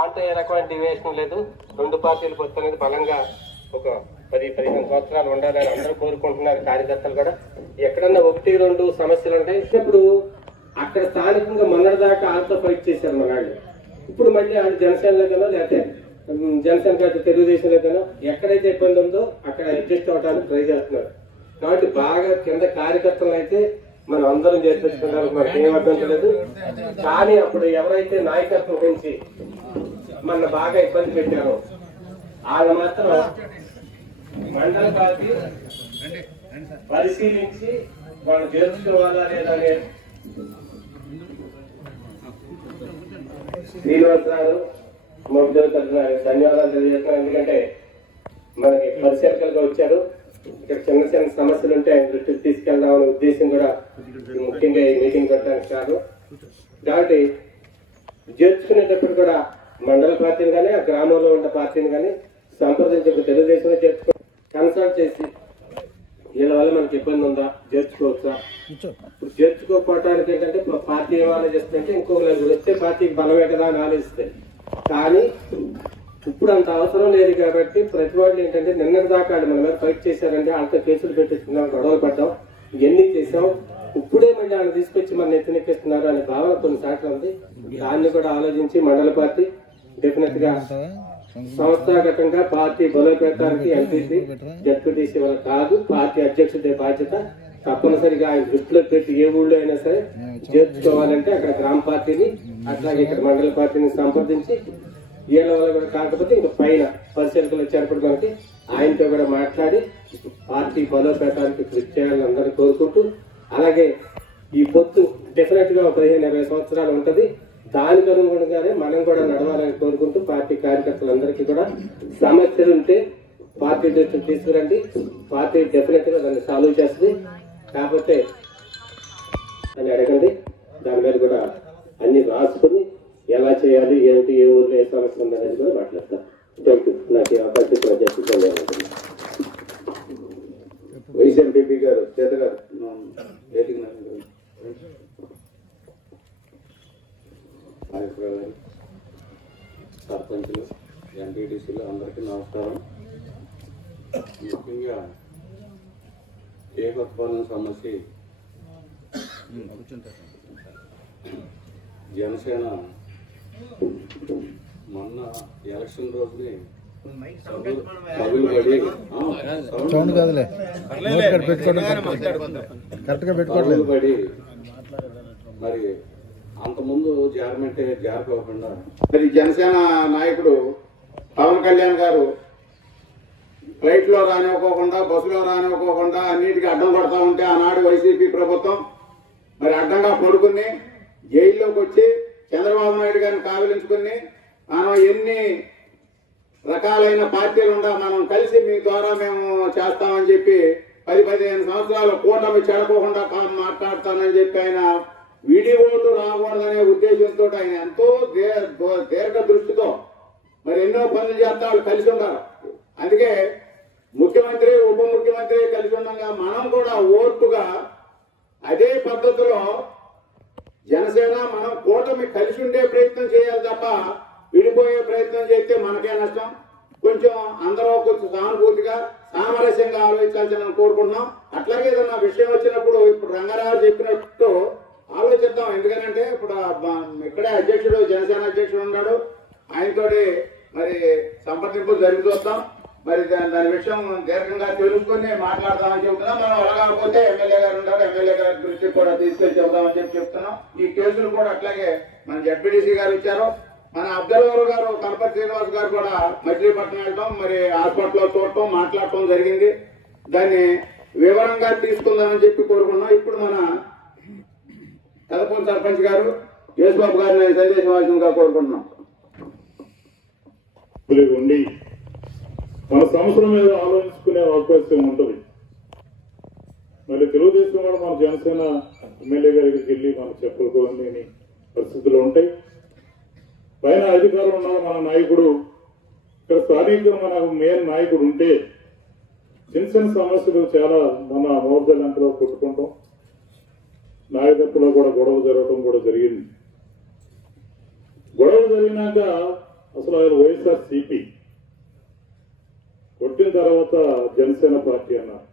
దాంట్లో ఏ రకమైన డివియేషన్ లేదు. రెండు పార్టీలు పొత్తు అనేది బలంగా ఒక 10-15 సంవత్సరాలు ఉండాలని అందరూ కోరుకుంటున్నారు కార్యకర్తలు కూడా. ఎక్కడన్నా 1-2 సమస్యలు ఉంటాయి. ఇప్పుడు అక్కడ స్థానికంగా మొన్నటిదాకా వాళ్ళతో ఫైట్ చేశారు మన వాళ్ళు. ఇప్పుడు మళ్ళీ వాళ్ళు జనసేనలోకనో లేకపోతే జనసేన కాదు తెలుగుదేశంలోకనో ఎక్కడైతే ఇబ్బంది ఉందో అక్కడ అడ్జస్ట్ అవడానికి ట్రై చేస్తున్నారు. కాబట్టి బాగా కింద కార్యకర్తలు అయితే మనం అందరం చేర్పించుకున్నారు, మనకి ఏం అర్థం లేదు. కానీ అప్పుడు ఎవరైతే నాయకత్వం గురించి మన బాగా ఇబ్బంది పెట్టారో వాళ్ళు మాత్రం మండల పార్టీ పరిశీలించి వాళ్ళు చేర్చుకోవాలా లేదా అనేది శ్రీనివాసరావు ధన్యవాదాలు తెలియజేస్తున్నాను. ఎందుకంటే మనకి పరిశీలకులుగా వచ్చారు. ఇక్కడ చిన్న చిన్న సమస్యలు ఉంటే ఆయన దృష్టికి తీసుకెళ్దామనే ఉద్దేశం కూడా ముఖ్యంగా ఈ మీటింగ్ పెట్టడానికి కాదు. కాబట్టి చేర్చుకునేటప్పుడు కూడా మండల పార్టీని కానీ ఆ గ్రామంలో ఉన్న పార్టీని కానీ సంప్రదించి తెలుగుదేశంలో చేర్చుకో కన్సల్ట్ చేసి వీళ్ళ వల్ల మనకి ఇబ్బంది ఉందా, చేర్చుకోవచ్చా. ఇప్పుడు చేర్చుకోకపోవటానికి ఏంటంటే పార్టీ ఏం ఆలోచిస్తుందంటే ఇంకొక నలుగురు వస్తే పార్టీకి బలమే కదా అని ఆలోచిస్తాయి. కానీ ఇప్పుడు అంత అవసరం లేదు. కాబట్టి ప్రతి వాళ్ళు ఏంటంటే నిన్నటి దాకా మన మీద ఫైట్ చేశారంటే వాళ్ళతో కేసులు పెట్టిస్తున్నాం, గొడవలు పడ్డాం, ఎన్ని చేసాం. ఇప్పుడే మళ్ళీ ఆయన తీసుకొచ్చి మన ఎత్తునెక్కిస్తున్నారు అనే భావన కొన్నిసార్లు ఉంది. దాన్ని కూడా ఆలోచించి మండల పార్టీ డెఫినెట్ గా సంస్థాగతంగా పార్టీ బలోపేతానికి ఎంపీసీ జడ్పీటీసీ వల్ల కాదు, పార్టీ అధ్యక్షుడి బాధ్యత తప్పనిసరిగా ఆయన దృష్టిలో పెట్టి ఏ ఊళ్ళో అయినా సరే చేర్చుకోవాలంటే అక్కడ గ్రామ పార్టీని అట్లాగే ఇక్కడ మండల పార్టీని సంప్రదించి వీళ్ళ వల్ల కూడా కాకపోతే ఇంకా పైన పరిశీలకులు వచ్చేటప్పుడు మనకి ఆయనతో కూడా మాట్లాడి పార్టీ బలోపేతానికి కృషి చేయాలని అందరూ కోరుకుంటూ, అలాగే ఈ పొత్తు డెఫినెట్ గా 15-20 సంవత్సరాలు ఉంటది. దానికి అనుగుణంగానే మనం కూడా నడవాలని కోరుకుంటూ పార్టీ కార్యకర్తలందరికీ కూడా సమస్యలు ఉంటే పార్టీ దృష్టికి తీసుకురండి, పార్టీ డెఫినెట్ గా దాన్ని సాల్వ్ చేస్తుంది. కాకపోతే అని అడగండి, దాని మీద కూడా అన్ని రాసుకుని ఎలా చేయాలి, ఏంటి, ఏ ఊర్లో ఏ సమస్య ఉందనేది కూడా మాట్లాడతాం. Thank you. నాకు అవకాశం వైస్ ఎంపీపీ గారు చేత గారు సర్పంచులు, ఎంపీటీసీలు అందరికీ నమస్కారం. ముఖ్యంగా ఏకత్వాల సమస్య జనసేన మొన్న ఎలక్షన్ రోజుని పగులుబడి మరి అంతకుముందు జారమంటే జారిపోకుండా మరి జనసేన నాయకుడు పవన్ కళ్యాణ్ గారు ఫ్లైట్ లో రానివ్వకోకుండా, బస్సులో రానివ్వకోకుండా అన్నిటికీ అడ్డం పడతా ఉంటే ఆనాడు వైసీపీ ప్రభుత్వం మరి అడ్డంగా పడుకుని జైల్లోకి వచ్చి చంద్రబాబు నాయుడు గారిని కావిలించుకుని మనం ఎన్ని రకాలైన పార్టీలు ఉండా మనం కలిసి మీ ద్వారా మేము చేస్తామని చెప్పి 10-15 సంవత్సరాలు కూటమి చెడకోకుండా మాట్లాడతానని చెప్పి ఆయన విడి ఓటు రాకూడదనే ఉద్దేశంతో ఆయన ఎంతో దీర్ఘ దృష్టితో మరి ఎన్నో పనులు చేస్తా వాళ్ళు కలిసి ఉన్నారు. అందుకే ముఖ్యమంత్రి, ఉప ముఖ్యమంత్రి కలిసి ఉండగా మనం కూడా ఓర్పుగా అదే పద్ధతిలో జనసేన మనం కూటమి కలిసి ఉండే ప్రయత్నం చేయాలి తప్ప విడిపోయే ప్రయత్నం చేస్తే మనకే నష్టం. కొంచెం అందరూ కొంచెం సానుభూతిగా సామరస్యంగా ఆలోచించాల్సిన కోరుకుంటున్నాం. అట్లాగే ఏదన్నా విషయం వచ్చినప్పుడు ఇప్పుడు రంగారావు చెప్పినట్టు ఆలోచిద్దాం. ఎందుకంటే ఇప్పుడు ఇక్కడే అధ్యక్షుడు, జనసేన అధ్యక్షుడు ఉన్నాడు, ఆయనతోటి మరి సంప్రదింపులు జరుగుతూ మరి దాని విషయం దీర్ఘంగా తెలుసుకొని మాట్లాడదామని చెబుతున్నాం. మనం అలాగకపోతే ఎమ్మెల్యే గారు ఉన్నారు, ఎమ్మెల్యే గారి దృష్టికి కూడా తీసుకెళ్లి చెబుదామని చెప్పి చెప్తున్నాం. ఈ కేసులు కూడా అట్లాగే మన జడ్పీటీసీ గారు ఇచ్చారు. మన అబ్దుల్ గారు, కనపతి శ్రీనివాస్ గారు కూడా మచిలీపట్నం వెళ్ళడం, మరి హాస్పిటల్లో చూడటం, మాట్లాడటం జరిగింది. దాన్ని వివరంగా తీసుకుందామని చెప్పి కోరుకున్నాం. ఇప్పుడు మన కదపూర్ సర్పంచ్ గారు యేసుబాబు గారిని సందేశవాల్సిందిగా కోరుకుంటున్నాం. ఉండి మన సమస్యల మీద ఆలోచించుకునే అవకాశం ఉంటుంది. మళ్ళీ తెలుగుదేశం కూడా మన జనసేన ఎమ్మెల్యే గారికి వెళ్ళి మనం చెప్పుకోలేని పరిస్థితులు ఉంటాయి. పైన అధికారం ఉన్న మన నాయకుడు, ఇక్కడ స్థానికంగా మన మెయిన్ నాయకుడు ఉంటే చిన్న చిన్న సమస్యలు చాలా మన మోర్దలంటలో కొట్టుకుంటాం. నాయకత్వంలో కూడా గొడవ జరగడం కూడా జరిగింది. గొడవ జరిగినాక అసలు ఆయన వైఎస్ఆర్సీపీ, కొట్టిన తర్వాత జనసేన పార్టీ అన్నారు.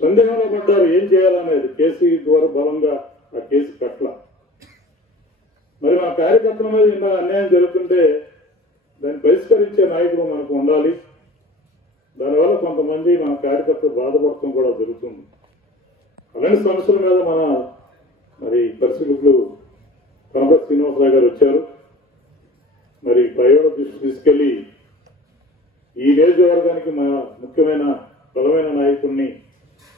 సందేహంలో పడ్డారు ఏం చేయాలనేది. కేసు ద్వారా బలంగా ఆ కేసు కట్ల. మరి మా కార్యకర్తల మీద ఇంత అన్యాయం జరుగుతుంటే దాన్ని పరిష్కరించే నాయకుడు మనకు ఉండాలి. దానివల్ల కొంతమంది మన కార్యకర్తలు బాధపడటం కూడా జరుగుతుంది. అలాంటి సమస్యల మీద మరి పరిశీలకులు కనపర్తి శ్రీనివాసరావు గారు వచ్చారు. మరి ప్రయోగ దృష్టి తీసుకెళ్లి ఈ నియోజకవర్గానికి మా ముఖ్యమైన బలమైన నాయకుడిని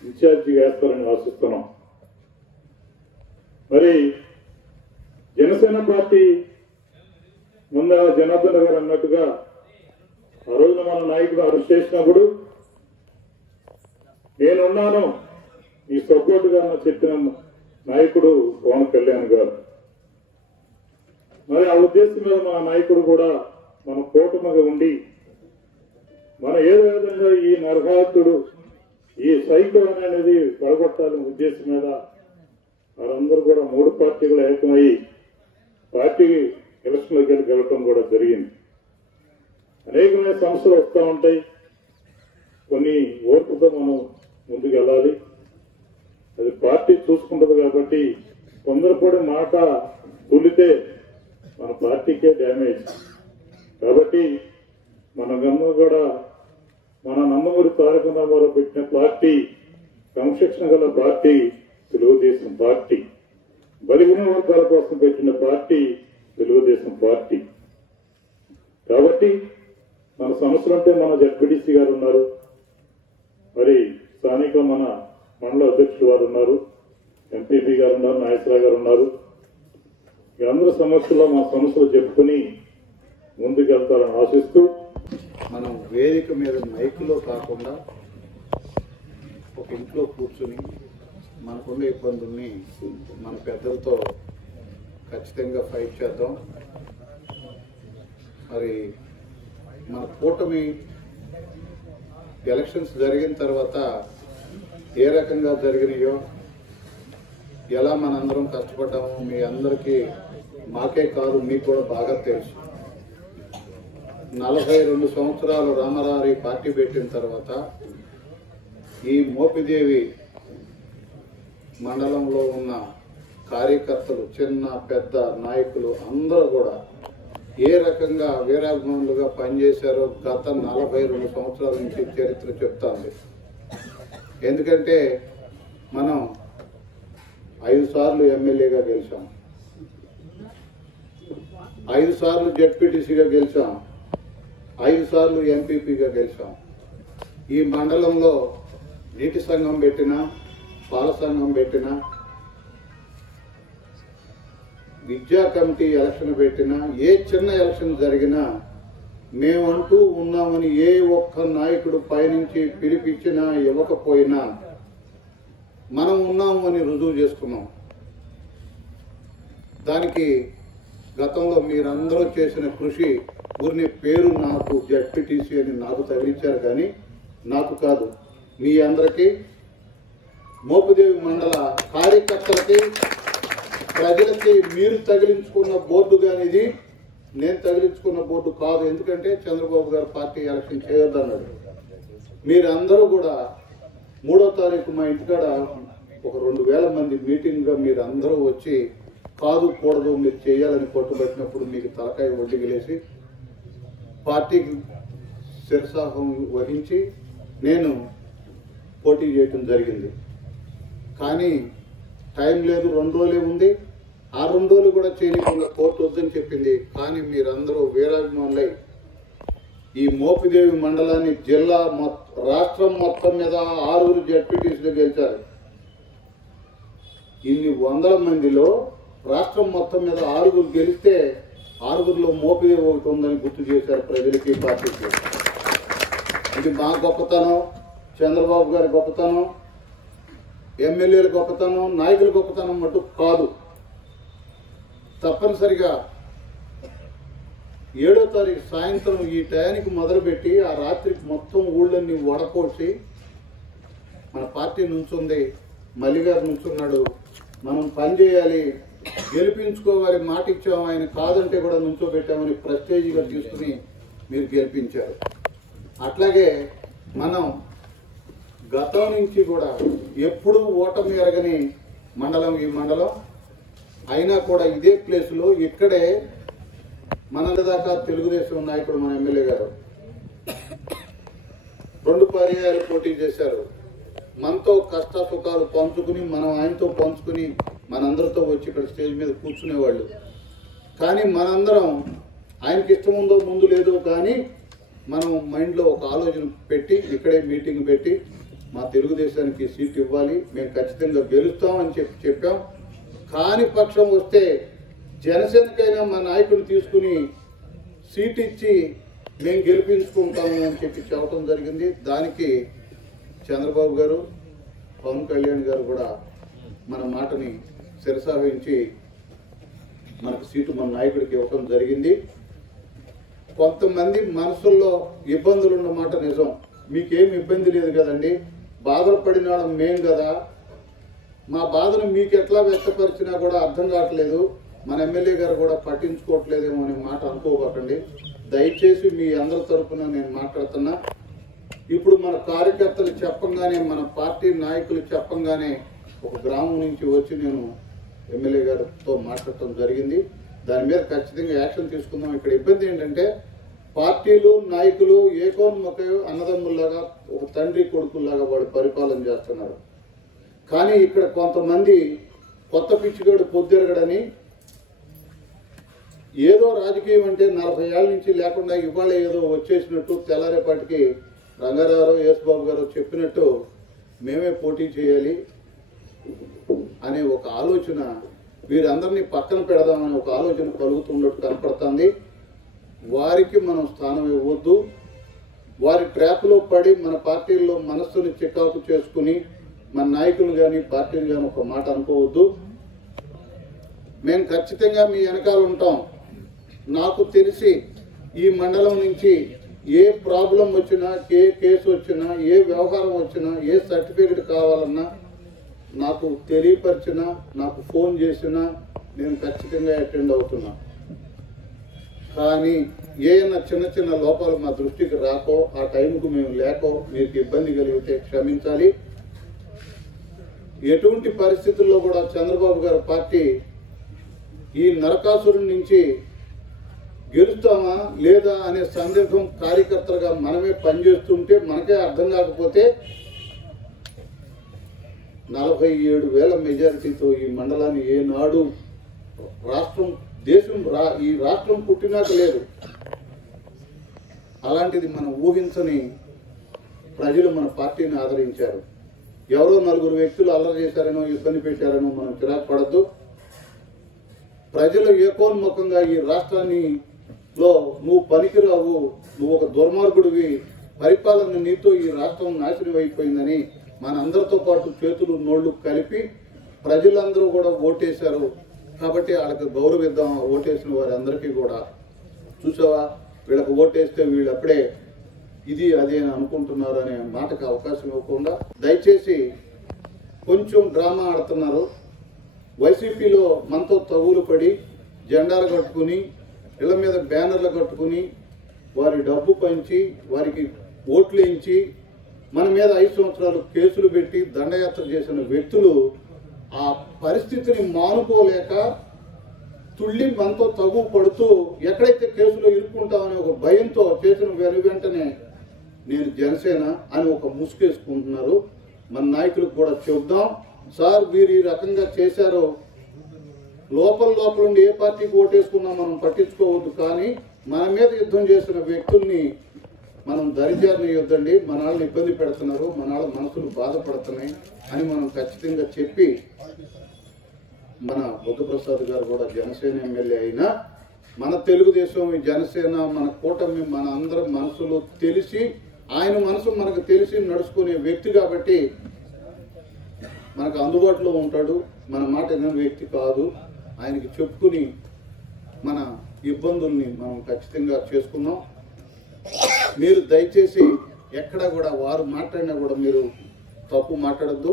ఇన్ఛార్జి వేస్తారని ఆశిస్తున్నాం. మరి జనసేన పార్టీ ముందు జనార్దన్ గారు అన్నట్టుగా ఆ రోజున మన నాయకుడు అరెస్ట్ చేసినప్పుడు నేనున్నాను ఈ సపోర్ట్ గా చెప్పిన నాయకుడు పవన్ కళ్యాణ్ గారు. మరి ఆ ఉద్దేశం మీద మన నాయకుడు కూడా మన కూటమిగా ఉండి మన ఏదో విధంగా ఈ నరహాతుడు ఈ సైకో అనేది పడగొట్టాలనే ఉద్దేశం మీద వారందరూ కూడా 3 పార్టీలు ఏకమై పార్టీ ఎలక్షన్లోకి వెళ్ళటం కూడా జరిగింది. అనేకమైన సమస్యలు వస్తూ ఉంటాయి. కొన్ని ఓర్పుతో మనం ముందుకు వెళ్ళాలి. అది పార్టీ చూసుకుంటుంది కాబట్టి తొందరపడి మాట తూలితే మన పార్టీకే డ్యామేజ్. కాబట్టి మన గమ్మ కూడా మన నందమూరి తారక రామారావు పెట్టిన పార్టీ క్రమశిక్షణ గల పార్టీ తెలుగుదేశం పార్టీ. బలిగిన వర్గాల కోసం పెట్టిన పార్టీ తెలుగుదేశం పార్టీ. కాబట్టి మన సమస్యలంటే మన జడ్పీటీసీ గారు ఉన్నారు, మరి స్థానిక మన మండల అధ్యక్షులు వారు ఉన్నారు, ఎంపీపీ గారు ఉన్నారు, నాగేశ్వరరావు గారు ఉన్నారు. అందరూ సమస్యల్లో మా సమస్యలు చెప్పుకుని ముందుకెళ్తారని ఆశిస్తూ మనం వేదిక మీద మైకులో కాకుండా ఒక ఇంట్లో కూర్చుని మనకున్న ఇబ్బందుల్ని మన పెద్దలతో ఖచ్చితంగా ఫైట్ చేద్దాం. మరి మన కూటమి ఎలక్షన్స్ జరిగిన తర్వాత ఏ రకంగా జరిగినాయో, ఎలా మనందరం కష్టపడ్డామో మీ అందరికీ, మాకే కాదు మీకు కూడా బాగా తెలుసు. 42 సంవత్సరాలు రామారావు పార్టీ పెట్టిన తర్వాత ఈ మోపిదేవి మండలంలో ఉన్న కార్యకర్తలు, చిన్న పెద్ద నాయకులు అందరూ కూడా ఏ రకంగా వీరాభిమానులుగా పనిచేశారో గత 42 సంవత్సరాల నుంచి చరిత్ర చెప్తాంది. ఎందుకంటే మనం 5 సార్లు ఎమ్మెల్యేగా గెలిచాం, 5 సార్లు జడ్పీటీసీగా గెలిచాం, 5 సార్లు ఎంపీపీగా గెలిచాం. ఈ మండలంలో నీటి సంఘం పెట్టినా, పాల సంఘం పెట్టినా, విద్యా కమిటీ ఎలక్షన్ పెట్టినా, ఏ చిన్న ఎలక్షన్ జరిగినా మేమంటూ ఉన్నామని ఏ ఒక్క నాయకుడు పైనుంచి పిలిపించినా ఇవ్వకపోయినా మనం ఉన్నాము అని రుజువు చేసుకున్నాం. దానికి గతంలో మీరందరూ చేసిన కృషి, ఊరిని పేరు నాకు జడ్పీటీసీ అని నాకు తగిలించారు కానీ నాకు కాదు, మీ అందరికీ, మోపిదేవి మండల కార్యకర్తలకి, ప్రజలకి మీరు తగిలించుకున్న బోర్డు కానీ ఇది నేను తగిలించుకున్న బోర్డు కాదు. ఎందుకంటే చంద్రబాబు గారు పార్టీ ఎలక్షన్ చేయొద్దన్నాడు. మీరందరూ కూడా 3వ తారీఖు మా ఇంటికాడ ఒక 2000 మంది మీటింగ్గా మీరు అందరూ వచ్చి కాదు కూడదు మీరు చేయాలని పట్టుబట్టినప్పుడు మీకు తలకాయ ఒడ్డిగిలేసి పార్టీకి శిరసాహం వహించి నేను పోటీ చేయటం జరిగింది. కానీ టైం లేదు, 2 రోజులే ఉంది. ఆ 2 రోజులు కూడా చేయకుండా కోర్టు వద్దని చెప్పింది. కానీ మీరందరూ వీరాభిమానులై ఈ మోపిదేవి మండలాన్ని జిల్లా రాష్ట్రం మొత్తం మీద 6 జడ్పీటీసీలు గెలిచారు. ఇన్ని 100 మందిలో రాష్ట్రం మొత్తం మీద 6 గెలిస్తే 6లో మోపిదేవి ఒకటి ఉందని గుర్తు చేశారు ప్రజలకి, పార్టీకి. ఇది మా గొప్పతనం, చంద్రబాబు గారి గొప్పతనం, ఎమ్మెల్యేల గొప్పతనం, నాయకుల గొప్పతనం మటు కాదు. తప్పనిసరిగా 7వ తారీఖు సాయంత్రం ఈ టయానికి మొదలుపెట్టి ఆ రాత్రికి మొత్తం ఊళ్ళన్నీ వడపోసి మన పార్టీ నుంచుంది, మల్లిగారు నుంచున్నాడు, మనం పనిచేయాలి, గెలిపించుకోవాలి, మాట ఇచ్చాము, ఆయన కాదంటే కూడా నుంచోబెట్టామని ప్రెస్టేజ్గా తీసుకుని మీరు గెలిపించారు. అట్లాగే మనం గతం నుంచి కూడా ఎప్పుడూ ఓటమి ఎరగని మండలం ఈ మండలం అయినా కూడా ఇదే ప్లేస్లో ఇక్కడే మన దాకా తెలుగుదేశం నాయకుడు మన ఎమ్మెల్యే గారు 2 పర్యాయాలు పోటీ చేశారు. మనతో కష్ట సుఖాలు పంచుకుని మనం ఆయనతో పంచుకుని మనందరితో వచ్చి ఇక్కడ స్టేజ్ మీద కూర్చునేవాళ్ళు. కానీ మనందరం ఆయనకి ఇష్టం ఉందో ముందు లేదో కానీ మనం మైండ్లో ఒక ఆలోచన పెట్టి ఇక్కడే మీటింగ్ పెట్టి మా తెలుగుదేశానికి సీట్ ఇవ్వాలి, మేము ఖచ్చితంగా గెలుస్తామని చెప్పాం. కాని పక్షం వస్తే జనసేనకైనా మా నాయకుడిని తీసుకుని సీట్ ఇచ్చి మేము గెలిపించుకుంటాము అని చెప్పడం జరిగింది. దానికి చంద్రబాబు గారు, పవన్ కళ్యాణ్ గారు కూడా మన మాటని శిరసావహించి మనకు సీటు మన నాయకుడికి ఇవ్వడం జరిగింది. కొంతమంది మనసుల్లో ఇబ్బందులు ఉన్న మాట నిజం. మీకేం ఇబ్బంది లేదు కదండి, బాధలు పడినాడు మేం కదా, మా బాధను మీకు ఎట్లా వ్యక్తపరిచినా కూడా అర్థం కావట్లేదు, మన ఎమ్మెల్యే గారు కూడా పట్టించుకోవట్లేదేమో అనే మాట అనుకోకండి. దయచేసి మీ అందరి తరఫున నేను మాట్లాడుతున్నా. ఇప్పుడు మన కార్యకర్తలు చెప్పంగానే, మన పార్టీ నాయకులు చెప్పంగానే ఒక గ్రామం నుంచి వచ్చి నేను ఎమ్మెల్యే గారితో మాట్లాడటం జరిగింది. దాని మీద ఖచ్చితంగా యాక్షన్ తీసుకుందాం. ఇక్కడ ఇబ్బంది ఏంటంటే పార్టీలు నాయకులు ఏకోన్ముఖ అన్నదమ్ముల్లాగా ఒక తండ్రి కొడుకుల్లాగా వాళ్ళు పరిపాలన చేస్తున్నారు. కానీ ఇక్కడ కొంతమంది కొత్త పిచ్చిగడు పొద్దురగడని ఏదో రాజకీయం అంటే 40 ఏళ్ల నుంచి లేకుండా ఇవాళ ఏదో వచ్చేసినట్టు తెల్లారేపాటికి రంగారావు యేసుబాబు గారు చెప్పినట్టు మేమే పోటీ చేయాలి అనే ఒక ఆలోచన, వీరందరినీ పక్కన పెడదామనే ఒక ఆలోచన కలుగుతున్నట్టు కనపడుతుంది. వారికి మనం స్థానం ఇవ్వద్దు. వారి ట్రాప్లో పడి మన పార్టీల్లో మనస్సుని చికాకు చేసుకుని మన నాయకులు కానీ పార్టీలు కానీ ఒక మాట అనుకోవద్దు. మేము ఖచ్చితంగా మీ వెనకాల ఉంటాం. నాకు తెలిసి ఈ మండలం నుంచి ఏ ప్రాబ్లం వచ్చినా, ఏ కేసు వచ్చినా, ఏ వ్యవహారం వచ్చినా, ఏ సర్టిఫికెట్ కావాలన్నా నాకు తెలియపరిచినా, నాకు ఫోన్ చేసినా నేను ఖచ్చితంగా అటెండ్ అవుతున్నా. కానీ ఏమైనా చిన్న చిన్న లోపాలు మా దృష్టికి రాకో, ఆ టైంకు మేము లేకో మీకు ఇబ్బంది కలిగితే క్షమించాలి. ఎటువంటి పరిస్థితుల్లో కూడా చంద్రబాబు గారి పార్టీ ఈ నరకాసురుడి నుంచి గెలుస్తామా లేదా అనే సందేహం కార్యకర్తలుగా మనమే పనిచేస్తుంటే మనకే అర్థం కాకపోతే 47,000 మెజారిటీతో ఈ మండలాన్ని ఏనాడు ఈ రాష్ట్రం పుట్టినాక లేదు. అలాంటిది మనం ఊహించని ప్రజలు మన పార్టీని ఆదరించారు. ఎవరో 4 వ్యక్తులు అల్లరి చేశారనో ఇబ్బంది పెట్టారనో మనం చిరాకు పడద్దు. ప్రజలు ఏకోన్ముఖంగా ఈ రాష్ట్రాన్నిలో నువ్వు పనికిరావు, నువ్వు ఒక దుర్మార్గుడివి, పరిపాలన నీతో ఈ రాష్ట్రం నాశనం అయిపోయిందని మనందరితో పాటు చేతులు నోళ్లు కలిపి ప్రజలందరూ కూడా ఓటేశారు. కాబట్టి వాళ్ళకి గౌరవిద్దాం. ఓటేసిన వారందరికీ కూడా చూసావా, వీళ్ళకి ఓటేస్తే వీళ్ళు అప్పుడే ఇది అదే అనుకుంటున్నారు అనే మాటకు అవకాశం ఇవ్వకుండా దయచేసి కొంచెం డ్రామా ఆడుతున్నారు. వైసీపీలో మనతో తగులు పడి జెండాలు కట్టుకుని ఇళ్ల మీద బ్యానర్లు కట్టుకుని వారి డబ్బు పంచి వారికి ఓట్లు వేయించి మన మీద 5 సంవత్సరాలు కేసులు పెట్టి దండయాత్ర చేసిన వ్యక్తులు ఆ పరిస్థితిని మానుకోలేక తుళ్ళి మనతో తగు పడుతూ ఎక్కడైతే కేసులో ఇరుక్కుంటామనే ఒక భయంతో చేసిన వెంటనే నేను జనసేన అని ఒక ముసుగేసుకుంటున్నారు. మన నాయకులకు కూడా చెప్దాం, సార్ వీరు ఈ రకంగా చేశారో లోపల ఉండి ఏ పార్టీకి ఓటేసుకున్నా మనం పట్టించుకోవద్దు. కానీ మన మీద యుద్ధం చేసిన వ్యక్తుల్ని మనం దరిజారనియొద్దండి. మన వాళ్ళని ఇబ్బంది పెడుతున్నారు, మన వాళ్ళ మనసులు బాధపడుతున్నాయి అని మనం ఖచ్చితంగా చెప్పి, మన బుద్ధప్రసాద్ గారు కూడా జనసేన ఎమ్మెల్యే అయినా మన తెలుగుదేశం జనసేన మన కూటమి మన అందరం మనసులో తెలిసి ఆయన మనసు మనకు తెలిసి నడుచుకునే వ్యక్తి కాబట్టి మనకు అందుబాటులో ఉంటాడు. మన మాట వినే వ్యక్తి కాదు. ఆయనకి చెప్పుకుని మన ఇబ్బందుల్ని మనం ఖచ్చితంగా చేసుకున్నాం. మీరు దయచేసి ఎక్కడ కూడా వారు మాట్లాడినా కూడా మీరు తప్పు మాట్లాడద్దు.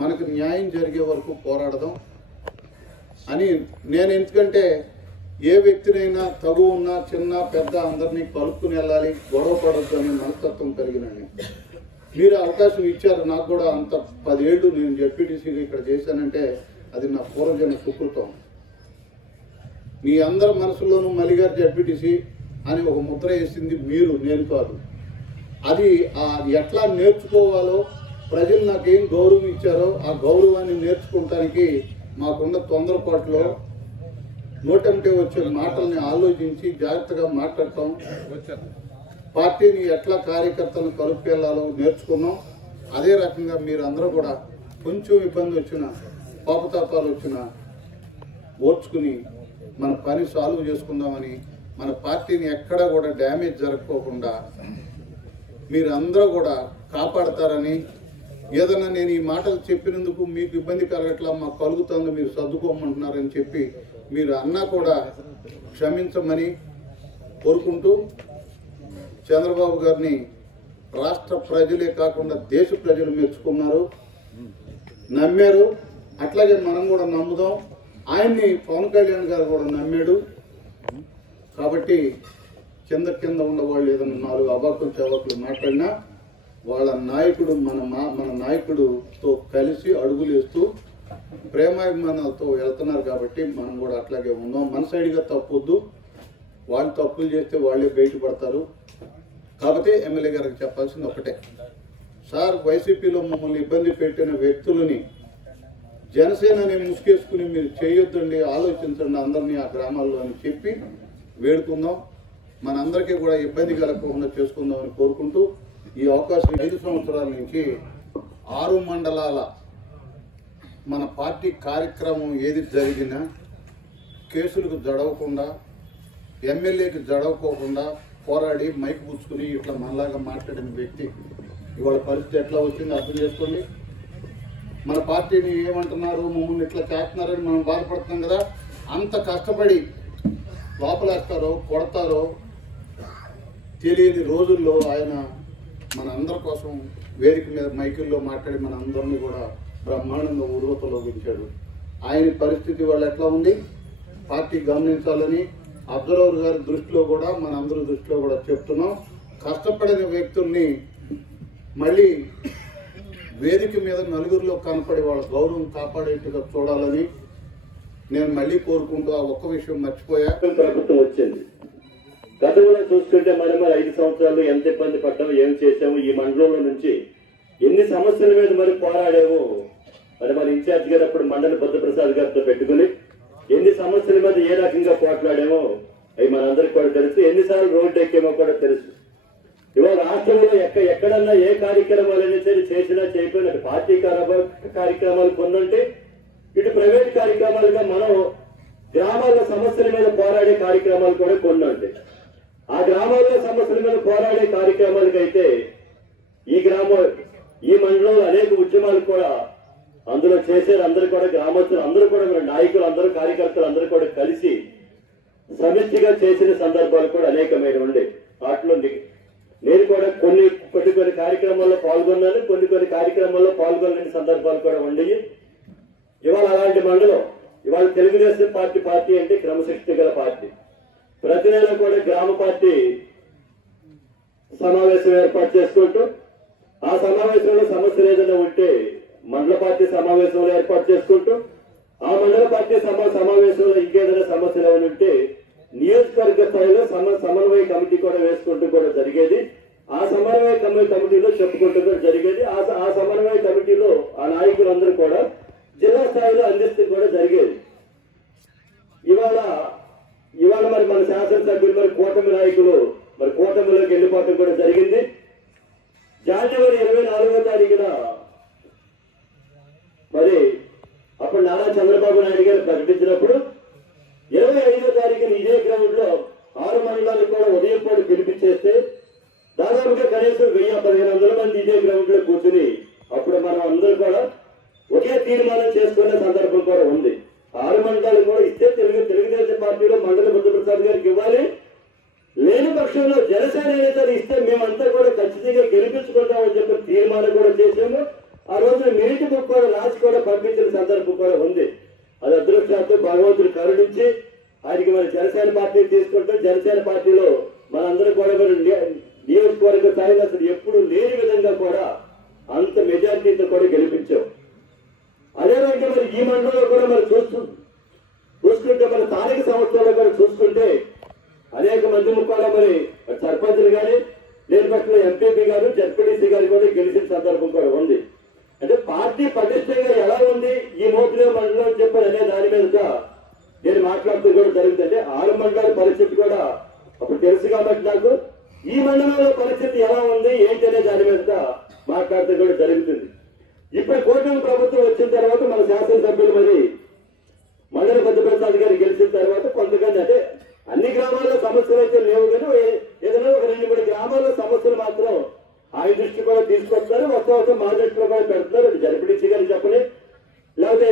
మనకు న్యాయం జరిగే వరకు పోరాడదాం. అని నేను, ఎందుకంటే ఏ వ్యక్తినైనా తగు ఉన్నా చిన్న పెద్ద అందరినీ కలుపుకుని వెళ్ళాలి, గొడవ పడొద్దు అనే మనస్తత్వం కలిగిన మీరు అవకాశం ఇచ్చారు. నాకు కూడా అంత 10 ఏళ్ళు నేను జెడ్పీటీసీగా ఇక్కడ చేశానంటే అది నా పూర్వజన సుకృతం. మీ అందరి మనసులోనూ మల్లిగారు జెడ్పీటీసీ అని ఒక ముద్ర వేసింది మీరు, నేను కాదు. అది ఎట్లా నేర్చుకోవాలో, ప్రజలు నాకేం గౌరవం ఇచ్చారో ఆ గౌరవాన్ని నేర్చుకోవటానికి మాకున్న తొందరపాటులో నోటంటే వచ్చే మాటల్ని ఆలోచించి జాగ్రత్తగా మాట్లాడటం, పార్టీని ఎట్లా కార్యకర్తలను కలుపుకెళ్లాలో నేర్చుకున్నాం. అదే రకంగా మీరు అందరూ కూడా కొంచెం ఇబ్బంది వచ్చినా, పాపతాపాలు వచ్చినా ఓర్చుకుని మన పని సాల్వ్ చేసుకుందామని, మన పార్టీని ఎక్కడా కూడా డ్యామేజ్ జరగకోకుండా మీరు అందరూ కూడా కాపాడతారని, ఏదన్నా నేను ఈ మాటలు చెప్పినందుకు మీకు ఇబ్బంది కలగట్లా, మాకు కలుగుతుందో మీరు సర్దుకోమంటున్నారని చెప్పి మీరు అన్నా కూడా క్షమించమని కోరుకుంటూ, చంద్రబాబు గారిని రాష్ట్ర ప్రజలే కాకుండా దేశ ప్రజలు మెచ్చుకున్నారు, నమ్మారు. అట్లాగే మనం కూడా నమ్ముదాం. ఆయన్ని పవన్ కళ్యాణ్ గారు కూడా నమ్మాడు. కాబట్టి కింద ఉన్నవాళ్ళు ఏదైనా 4 అబాకులు చవాకులు మాట్లాడినా వాళ్ళ నాయకుడు మన నాయకుడితో కలిసి అడుగులేస్తూ ప్రేమాభిమానాలతో వెళ్తున్నారు. కాబట్టి మనం కూడా అట్లాగే ఉందాం. మన సైడ్గా తప్పొద్దు. వాళ్ళు తప్పులు చేస్తే వాళ్ళే బయటపడతారు. కాబట్టి ఎమ్మెల్యే గారికి చెప్పాల్సింది ఒకటే, సార్ వైసీపీలో మమ్మల్ని ఇబ్బంది పెట్టిన వ్యక్తులని జనసేనని ముసుకేసుకుని మీరు చేయొద్దండి, ఆలోచించండి అందరినీ ఆ గ్రామాల్లో అని చెప్పి వేడుకుందాం. మనందరికీ కూడా ఇబ్బంది కలగకుండా చేసుకుందామని కోరుకుంటూ, ఈ అవకాశం 5 సంవత్సరాల నుంచి 6 మండలాల మన పార్టీ కార్యక్రమం ఏది జరిగినా కేసులకు జడవకుండా, ఎమ్మెల్యేకి జడవకోకుండా పోరాడి మైకు పుచ్చుకుని ఇట్లా మనలాగా మాట్లాడిన వ్యక్తి ఇవాళ పరిస్థితి ఎట్లా వచ్చిందో అర్థం చేసుకోండి. మన పార్టీని ఏమంటున్నారు, మమ్మల్ని ఇట్లా చేస్తున్నారని మనం బాధపడుతున్నాం కదా. అంత కష్టపడి లోపలేస్తారో కొడతారో తెలియని రోజుల్లో ఆయన మన అందరి కోసం వేదిక మీద మైకుల్లో మాట్లాడి మన అందరినీ కూడా బ్రహ్మాండంగా ఉర్వతలోగించాడు. ఆయన పరిస్థితి వాళ్ళు ఎట్లా ఉంది పార్టీ గమనించాలని అబ్జర్వర్ గారి దృష్టిలో కూడా మన అందరి దృష్టిలో కూడా చెప్తున్నాం. కష్టపడిన వ్యక్తుల్ని మళ్ళీ వేదిక మీద నలుగురిలో కనపడి వాళ్ళ గౌరవం కాపాడేట్టుగా చూడాలని నేను మళ్ళీ కోరుకుంటూ ఆ ఒక్క విషయం మర్చిపోయా. ప్రభుత్వం వచ్చింది. గతంలో చూసుకుంటే మరి 5 సంవత్సరాలు ఎంత ఇబ్బంది పడ్డాము, ఏం చేసాము, ఈ మండలంలో నుంచి ఎన్ని సమస్యల మీద మరి పోరాడాము. మన ఇన్ఛార్జ్ గారు అప్పుడు మండలి బుద్ధప్రసాద్ గారితో పెట్టుకుని ఎన్ని సమస్యల మీద ఏ రకంగా పోట్లాడామో అవి మనందరికీ కూడా తెలుసు. ఎన్నిసార్లు రోడ్డు ఎక్కేమో కూడా తెలుసు. ఇవాళ రాష్ట్రంలో ఎక్కడన్నా ఏ కార్యక్రమాలు అయినా సరే చేసినా చేయకపోయినా పార్టీ కార్యక్రమాలు కొన్నంటే ఇటు ప్రైవేట్ కార్యక్రమాలుగా మనం గ్రామాల సమస్యల మీద పోరాడే కార్యక్రమాలు కూడా కొన్ని ఉంటాయి. ఆ గ్రామాల్లో సమస్యల మీద పోరాడే కార్యక్రమాలకైతే ఈ మండలంలో అనేక ఉద్యమాలు కూడా అందులో చేశారు. అందరూ కూడా గ్రామస్తులు అందరూ కూడా మన నాయకులు అందరూ కార్యకర్తలు అందరూ కూడా కలిసి సమిష్టిగా చేసిన సందర్భాలు కూడా అనేకమైన ఉండే. వాటిలో నేను కూడా కొన్ని కార్యక్రమాల్లో పాల్గొన్నాను, కొన్ని కార్యక్రమాల్లో పాల్గొనలేని సందర్భాలు కూడా ఉండేవి. ఇవాళ అలాంటి మండలం ఇవాళ తెలుగుదేశం పార్టీ అంటే క్రమశిక్షణ గల పార్టీ. ప్రతి నెల కూడా గ్రామ పార్టీ సమావేశం ఏర్పాటు చేసుకుంటూ ఆ సమావేశంలో సమస్యలు ఏదైనా ఉంటే మండల పార్టీ సమావేశంలో ఏర్పాటు చేసుకుంటూ ఆ మండల పార్టీ సమావేశంలో ఇంకేదైనా సమస్యలు ఏమైనా ఉంటే నియోజకవర్గ స్థాయిలో సమన్వయ కమిటీ కూడా వేసుకుంటూ కూడా జరిగేది. ఆ సమన్వయ కమిటీలో చెప్పుకుంటూ కూడా జరిగేది. ఆ సమన్వయ కమిటీలో ఆ నాయకులందరూ కూడా జిల్లా స్థాయిలో అందిస్తూ కూడా జరిగేది. ఇవాళ మరి మన శాసనసభ్యులు మరి కూటమి నాయకులు మరి కూటమిలోకి వెళ్ళిపోవటం కూడా జరిగింది. జనవరి 24వ తారీఖున మరి అప్పుడు నారా చంద్రబాబు నాయుడు గారు ప్రకటించినప్పుడు 25వ తారీఖున ఇదే గ్రౌండ్ లో 6 మండలాలకు కూడా ఉదయం పూట పిలిపించేస్తే దాదాపుగా కనీసం 1000-1500 మంది ఇదే గ్రౌండ్ లో కూర్చుని అప్పుడు మనం అందరూ కూడా ఒకే తీర్మానం చేసుకునే సందర్భం కూడా ఉంది. 6 మండలాలు కూడా ఇస్తే తెలుగుదేశం పార్టీలో మండలి బుద్ధప్రసాద్ గారికి ఇవ్వాలి, లేని పక్షంలో జనసేన నేతలు ఇస్తే మేమంతా కూడా ఖచ్చితంగా గెలిపించుకుంటామని చెప్పి తీర్మానం కూడా చేశాము. ఆ రోజున మినిట్ బుక్ కూడా రాసి కూడా పంపించిన సందర్భం కూడా ఉంది. అది అదృష్టాత్తు భగవంతుడు కరుణించి ఆయనకి మన జనసేన పార్టీ తీసుకుంటాం. జనసేన పార్టీలో మనందరూ కూడా మరి నియోజకవర్గ స్థాయిలో అసలు ఎప్పుడు లేని విధంగా కూడా అంత మెజార్టీతో కూడా గెలిపించాం. అదేవిధంగా మరి ఈ మండలంలో కూడా మరి చూసుకుంటే మన స్థానిక సంస్థల్లో కూడా చూసుకుంటే అనేక మంది కూడా మరి సర్పంచులు కానీ లేని పక్షంలో ఎంపీపీ గారు జడ్పీటీసీ గారు కూడా గెలిచిన సందర్భం కూడా ఉంది. అంటే పార్టీ పటిష్టంగా ఎలా ఉంది ఈ మోపిలో మండలం చెప్పారు అనే దాని మీద నేను మాట్లాడుతూ కూడా జరుగుతుంది. 6 మండలాల పరిస్థితి కూడా అప్పుడు తెలుసు కాబట్టి నాకు ఈ మండలంలో పరిస్థితి ఎలా ఉంది ఏంటి అనే దాని మీద మాట్లాడుతూ కూడా జరుగుతుంది. ఇప్పుడు కూటమి ప్రభుత్వం వచ్చిన తర్వాత మన శాసనసభ్యులు మరి మండల పెద్దప్రసాద్ గారు గెలిచిన తర్వాత కొంతమంది అంటే అన్ని గ్రామాల్లో సమస్యలు అయితే లేవు కానీ ఏదైనా ఒక 2-3 గ్రామాల్లో సమస్యలు మాత్రం ఆయన దృష్టి కూడా తీసుకొస్తారు. వస్తా మా దృష్టిలో కూడా పెడుతున్నారు. జడ్పీటీసీ గారికి చెప్పని లేకపోతే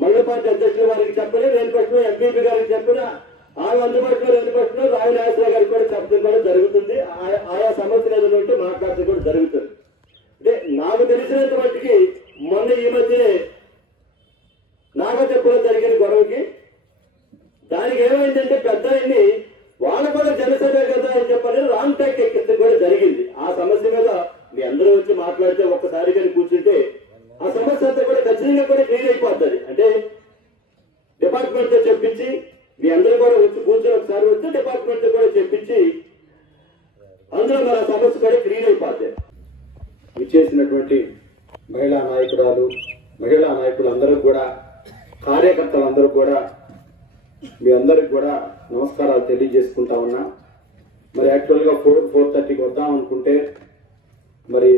మండల పార్టీ అధ్యక్షుల వారికి చెప్పని లేని పక్షంలో ఎంపీపీ గారికి చెప్పిన ఆయన అందుబాటులో లేని పక్షంలో రాయల నాగేశ్వరరావు గారికి కూడా చెప్పడం కూడా జరుగుతుంది. ఆయా సమస్యలు ఏదైనా ఉంటే మాట్లాడటం కూడా జరుగుతుంది. అంటే నాకు తెలిసినంత మట్టికి మొన్న ఈ మధ్యనే నాగచెప్పులో జరిగిన గొడవకి దానికి ఏమైందంటే పెద్ద ఆయన్ని వాళ్ళు కూడా జనసేన కదా అని చెప్పని రాంగ్ ట్యాక్ ఎక్కించడం కూడా జరిగింది. ఆ సమస్య మీద మీ అందరూ వచ్చి మాట్లాడితే ఒక్కసారి కానీ కూర్చుంటే ఆ సమస్య అంతా కూడా ఖచ్చితంగా కూడా క్లియర్ అయిపోతుంది. అంటే డిపార్ట్మెంట్ తో చెప్పించి మీ అందరూ కూడా వచ్చి కూర్చొని ఒకసారి వస్తే డిపార్ట్మెంట్ తో కూడా చెప్పించి అందులో మన సమస్య కూడా క్లియర్ అయిపోతుంది. ఇచ్చేసినటువంటి మహిళా నాయకులందరూ కూడా కార్యకర్తలందరూ కూడా మీ అందరికి కూడా నమస్కారాలు తెలియజేసుకుంటా ఉన్నా. మరి యాక్చువల్గా 4:30కి వద్దాం అనుకుంటే మరి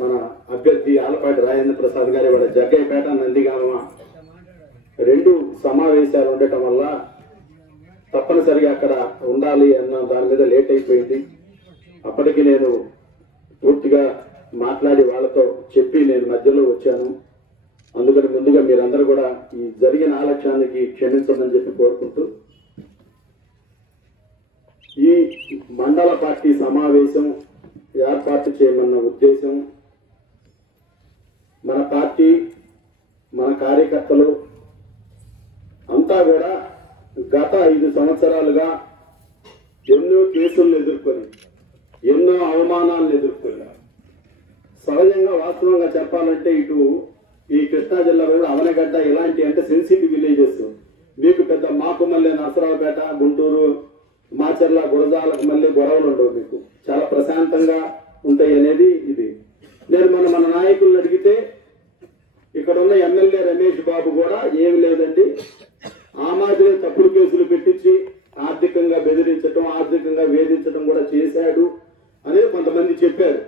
మన అభ్యర్థి ఆలపాటి రాజేంద్ర ప్రసాద్ గారి వాళ్ళ జగ్గయ్యపేట నందిగామ 2 సమావేశాలు ఉండటం వల్ల తప్పనిసరిగా అక్కడ ఉండాలి అన్న దాని మీద లేట్ అయిపోయింది. అప్పటికి నేను పూర్తిగా మాట్లాడి వాళ్ళతో చెప్పి నేను మధ్యలో వచ్చాను. అందుకని ముందుగా మీరందరూ కూడా ఈ జరిగిన ఆలక్ష్యానికి క్షమించమని చెప్పి కోరుకుంటూ ఈ మండల పార్టీ సమావేశం ఏర్పాటు చేయమన్న ఉద్దేశం మన పార్టీ మన కార్యకర్తలు అంతా కూడా గత 5 సంవత్సరాలుగా ఎన్నో కేసులను ఎదుర్కొని ఎన్నో అవమానాలను ఎదుర్కొని సహజంగా వాస్తవంగా చెప్పాలంటే ఇటు ఈ కృష్ణా జిల్లాలో కూడా అవనగడ్డ ఇలాంటి అంటే సెన్సిటివ్ విలేజెస్ మీకు పెద్ద మాకు మళ్ళీ నరసరావుపేట గుంటూరు మాచర్ల గురజాలకు మళ్ళీ గొడవలు ఉండవు. మీకు చాలా ప్రశాంతంగా ఉంటాయి అనేది ఇది. నేను మన నాయకులను అడిగితే ఇక్కడ ఉన్న ఎమ్మెల్యే రమేష్ బాబు కూడా ఏమి లేదండి ఆ మాదిరి తప్పుడు కేసులు పెట్టించి ఆర్థికంగా బెదిరించడం ఆర్థికంగా వేధించడం కూడా చేశాడు అనేది కొంతమంది చెప్పారు.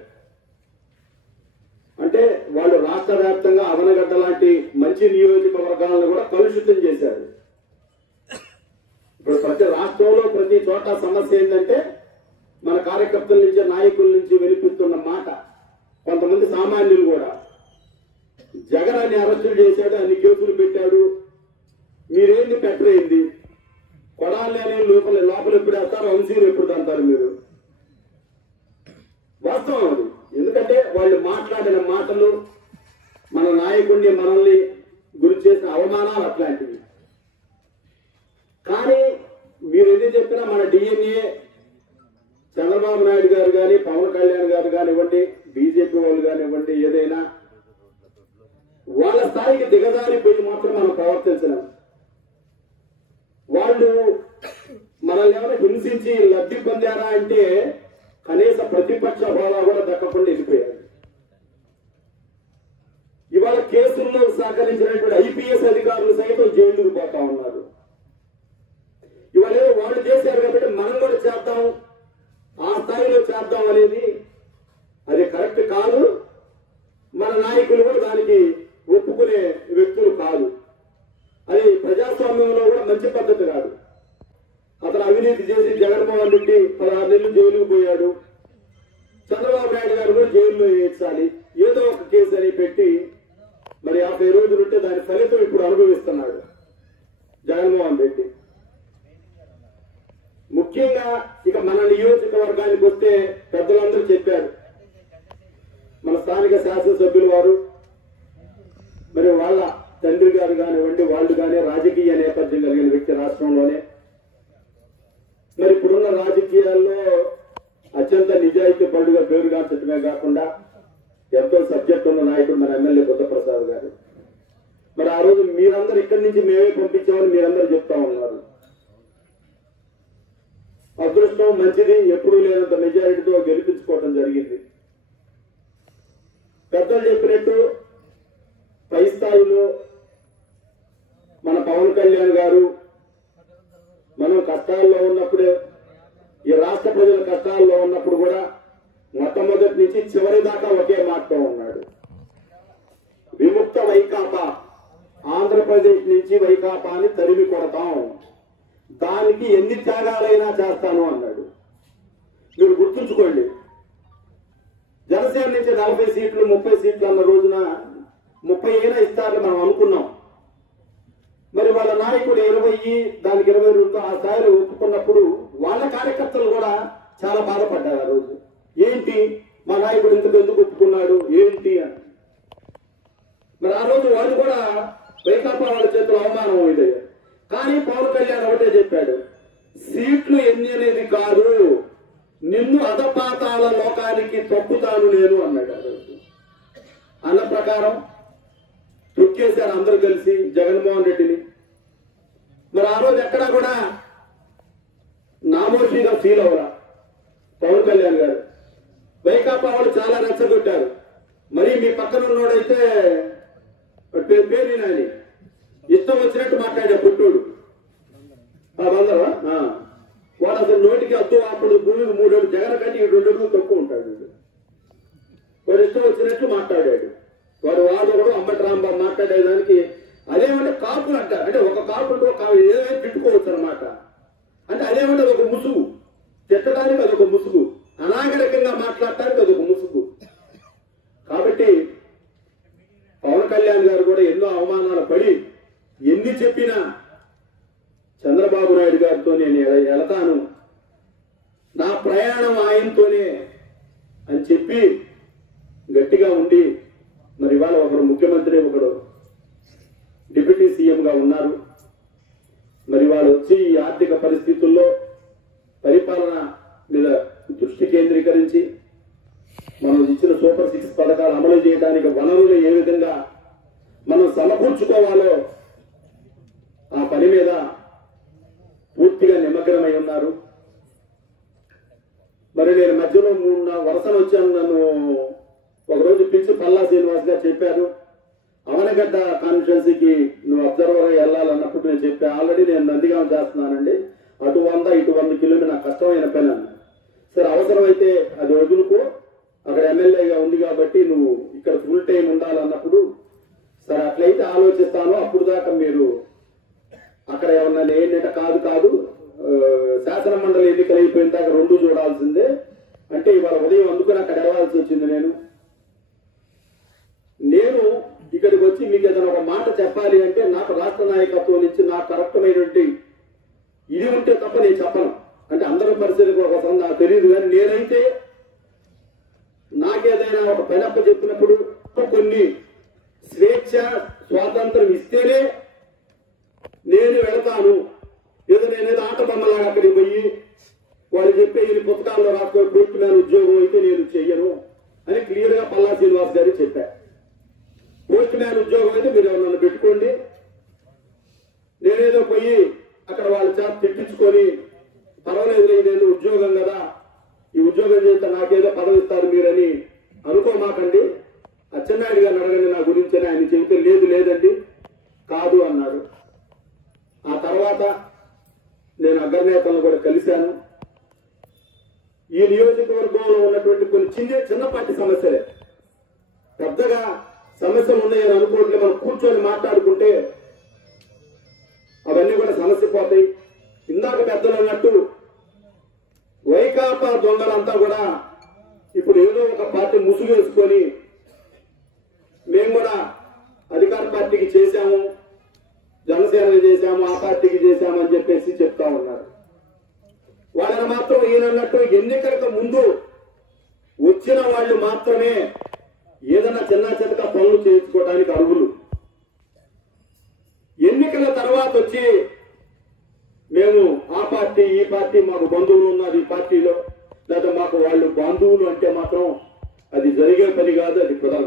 అంటే వాళ్ళు రాష్ట్ర వ్యాప్తంగా అవనగడ్డ లాంటి మంచి నియోజకవర్గాలను కూడా కలుషితం చేశారు. ఇప్పుడు ప్రతి రాష్ట్రంలో ప్రతి చోట సమస్య ఏంటంటే మన కార్యకర్తల నుంచి నాయకుల నుంచి వెలిపిస్తున్న మాట కొంతమంది సామాన్యులు కూడా జగనాన్ని అరెస్టులు చేశాడు అన్ని కేసులు పెట్టాడు మీరేంది పెట్టరేంది కొడాలని లోపల ఎప్పుడు వేస్తారు వంశీలు ఎప్పుడు అంటారు మీరు. వాస్తవం అది. ఎందుకంటే వాళ్ళు మాట్లాడిన మాటలు మన నాయకుడిని మనల్ని గురి చేసిన అవమానాలు అట్లాంటివి. కానీ మీరు ఏది చెప్పినా మన డిఎన్ఏ చంద్రబాబు నాయుడు గారు కానీ పవన్ కళ్యాణ్ గారు కానివ్వండి బీజేపీ వాళ్ళు కానివ్వండి ఏదైనా వాళ్ళ స్థాయికి దిగజారిపోయి మాత్రం మనం ప్రవర్తించలేం. వాళ్ళు మనల్ని ఏమైనా హింసించి లబ్ధి పొందారా అంటే కనీస ప్రతిపక్ష హోదా కూడా దక్కకుండా వెళ్ళిపోయారు. ఇవాళ కేసుల్లో సహకరించినటువంటి ఐపీఎస్ అధికారులు సైతం జైలుకు పోతా ఉన్నారు. ఇవాళ వాళ్ళు చేశారు కాబట్టి మనం కూడా చేద్దాం ఆ స్థాయిలో చేద్దాం అనేది అది కరెక్ట్ కాదు. మన నాయకులు కూడా దానికి ఒప్పుకునే వ్యక్తులు కాదు. అది ప్రజాస్వామ్యంలో కూడా మంచి పద్ధతి కాదు. అతను అవినీతి చేసి జగన్మోహన్ రెడ్డి 16 నెలలు జైలుకు పోయాడు. చంద్రబాబు నాయుడు గారు కూడా జైల్లో వేయించాలి ఏదో ఒక కేసు అని పెట్టి మరి 50 రోజులు ఉంటే దాని ఫలితం ఇప్పుడు అనుభవిస్తున్నాడు జగన్మోహన్ రెడ్డి. ముఖ్యంగా ఇక మన నియోజకవర్గానికి వస్తే పెద్దలందరూ చెప్పారు. మన స్థానిక శాసనసభ్యులు వారు మరి వాళ్ళ తండ్రి గారు కానివ్వండి వాళ్ళు కానీ రాజకీయ నేపథ్యం కలిగిన వ్యక్తి రాష్ట్రంలోనే. మరి ఇప్పుడున్న రాజకీయాల్లో అత్యంత నిజాయితీ పరుడుగా పేరుగాంచడమే కాకుండా ఎంతో సబ్జెక్ట్ ఉన్న నాయకుడు మన ఎమ్మెల్యే బుద్ధప్రసాద్ గారు. మరి ఆ రోజు మీరందరూ ఇక్కడి నుంచి మేమే పంపించామని మీరందరూ చెప్తా ఉన్నారు. అదృష్టం మంచిది, ఎప్పుడూ లేనంత మెజారిటీతో గెలిపించుకోవడం జరిగింది. పెద్దలు చెప్పినట్టు పై స్థాయిలో మన పవన్ కళ్యాణ్ గారు మనం కష్టాల్లో ఉన్నప్పుడు, ఈ రాష్ట్ర ప్రజల కష్టాల్లో ఉన్నప్పుడు కూడా మొట్టమొదటి నుంచి చివరి దాకా ఒకే మాటతో ఉన్నాడు. విముక్త వైకాపా, ఆంధ్రప్రదేశ్ నుంచి వైకాపాని తరిమి కొడతాం, దానికి ఎన్ని త్యాగాలైనా చేస్తాను అన్నాడు. మీరు గుర్తుంచుకోండి, జనసేన నుంచి 40 సీట్లు 30 సీట్లు అన్న రోజున 30 అయినా ఇస్తారని మనం అనుకున్నాం. మరి వాళ్ళ నాయకుడు 20, దానికి 22 ఆ స్థాయిలో ఒప్పుకున్నప్పుడు వాళ్ళ కార్యకర్తలు కూడా చాలా బాధపడ్డారు. ఆ రోజు ఏంటి మా నాయకుడు ఎందుకు ఒప్పుకున్నాడు ఏంటి అని. మరి ఆ రోజు వాళ్ళు కూడా వైకాపా వాళ్ళ చేతులు అవమానం అయ్యారు. కానీ పవన్ కళ్యాణ్ ఒకటే చెప్పాడు, సీట్లు ఎన్ని అనేది కాదు, నిన్ను అధపాతాల లోకానికి తొక్కుతాను నేను అన్నాడు. ఆ రోజు అన్న ప్రకారం తొక్కేశారు అందరూ కలిసి జగన్మోహన్ రెడ్డిని. మరి ఆ రోజు ఎక్కడా కూడా నామోషిగా ఫీల్ అవరా పవన్ కళ్యాణ్ గారు. వైకాపా వాళ్ళు చాలా రెచ్చగొట్టారు. మరి మీ పక్కన ఉన్నోడైతే పేరు నాని ఇష్టం వచ్చినట్టు మాట్లాడే పుట్టోడు బందరా, వాడు అసలు నోటికి అద్దు అప్పుడు భూమికి 3 అడుగులు జగన్ కంటే 2 అడుగులు తక్కువ ఉంటాడు. వాడు ఇష్టం వచ్చినట్టు మాట్లాడాడు. వాడు కూడా అంబటి రాంబాబు మాట్లాడేదానికి అదేమంటే కాపులు అంటారు. అంటే ఒక కాపుతో ఏదైనా తిట్టుకోవచ్చు అనమాట. అంటే అదేమంటే అదొక ముసుగు, తిట్టడానికి అదొక ముసుగు, అనాగరికంగా మాట్లాడటానికి అదొక ముసుగు. కాబట్టి పవన్ కళ్యాణ్ గారు కూడా ఎన్నో అవమానాలు పడి ఎన్ని చెప్పినా చంద్రబాబు నాయుడు గారితో నేను వెళతాను, నా ప్రయాణం ఆయనతోనే అని చెప్పి గట్టిగా ఉండి మరి ఇవాళ ఒకరు ముఖ్యమంత్రి, ఒకడు డిప్యూటీ సీఎంగా ఉన్నారు. మరి వాళ్ళు వచ్చి ఈ ఆర్థిక పరిస్థితుల్లో పరిపాలన మీద దృష్టి కేంద్రీకరించి మనం ఇచ్చిన సూపర్ 6 పథకాలు అమలు చేయడానికి వనరులు ఏ విధంగా మనం సమకూర్చుకోవాలో ఆ పని మీద పూర్తిగా నిమగ్నమై ఉన్నారు. మరి నేను మధ్యలో 3 వరుసలు వచ్చాను. నన్ను ఒకరోజు పిలిచి పల్లా శ్రీనివాస్ గారు చెప్పారు, అవనగడ్డ కాన్స్టిట్యున్సీకి నువ్వు అబ్జర్వర్గా వెళ్ళాలన్నప్పుడు నేను చెప్పాను, ఆల్రెడీ నేను నందిగాం చేస్తున్నానండి, అటు 100 ఇటు 100 కిలోమీటర్ నాకు కష్టమైన పని అన్న. సరే అవసరమైతే అది వదులుకో, అక్కడ ఎమ్మెల్యేగా ఉంది కాబట్టి నువ్వు ఇక్కడ ఫుల్ టైం ఉండాలన్నప్పుడు సరే అట్లయితే ఆలోచిస్తాను, అప్పుడు దాకా మీరు అక్కడ ఏమన్నా ఏంటంటే కాదు శాసన మండలి ఎన్నికలు అయిపోయిన దాకా 2 చూడాల్సిందే అంటే ఇవాళ ఉదయం అందుకుని అక్కడ వెళ్ళాల్సి వచ్చింది. నేను ఇక్కడికి వచ్చి మీకు ఏదైనా ఒక మాట చెప్పాలి అంటే నాకు రాష్ట్ర నాయకత్వం నుంచి నాకు కరెక్టమైనటువంటి ఇది ఉంటే తప్ప నేను చెప్పను. అంటే అందరి పరిస్థితి కోసం నాకు తెలియదు, కానీ నేనైతే నాకేదైనా ఒక పనప్ప చెప్పినప్పుడు కొన్ని స్వేచ్ఛ స్వాతంత్రం ఇస్తేనే నేను వెళతాను. నేనేదో ఆట బొమ్మలాగా అక్కడికి పోయి వాళ్ళు చెప్పే ఈ పుస్తకాల్లో రాసుకో పోస్ట్ మ్యాన్ ఉద్యోగం అయితే నేను చెయ్యను అని క్లియర్ గా పల్లా శ్రీనివాస్ గారు చెప్పారు. పోస్ట్ మ్యాన్ ఉద్యోగం అయితే మీరు నన్ను పెట్టుకోండి, నేనేదో పోయి అక్కడ వాళ్ళ చేత తిట్టించుకొని పర్వాలేదు ఇదేదో ఉద్యోగం కదా, ఈ ఉద్యోగం చేస్తే నాకేదో పదవి ఇస్తారు మీరని అనుకోమాకండి, అచ్చెన్నాయుడు గారిని అడగండి నా గురించి అని ఆయన చెబితే లేదండి కాదు అన్నారు. ఆ తర్వాత నేను అగ్రనేతలను కూడా కలిశాను. ఈ నియోజకవర్గంలో ఉన్నటువంటి కొన్ని చిన్నపాటి సమస్యలే, పెద్దగా సమస్యలు ఉన్నాయని అనుకోవట్లే, మనం కూర్చొని మాట్లాడుకుంటే అవన్నీ కూడా సమస్య పోతాయి. ఇందాక పెద్దలు అన్నట్టు వైకాపా దొంగలంతా కూడా ఇప్పుడు ఏదో ఒక పార్టీ ముసుగు వేసుకొని మేము కూడా అధికార పార్టీకి చేశాము, జనసేనకి చేశాము, ఆ పార్టీకి చేశాము అని చెప్పేసి చెప్తా ఉన్నారు. వాళ్ళని మాత్రం ఈయనన్నట్టు ఎన్నికలకు ముందు వచ్చిన వాళ్ళు మాత్రమే ఏదైనా చిన్న చిన్న పనులు చేయించుకోవడానికి అర్హులు. ఎన్నికల తర్వాత వచ్చి మేము ఆ పార్టీ ఈ పార్టీ మాకు బంధువులు ఉన్నారు ఈ పార్టీలో లేదా మాకు వాళ్ళు బంధువులు అంటే మాత్రం అది జరిగే పని కాదు, అది కుదరదు.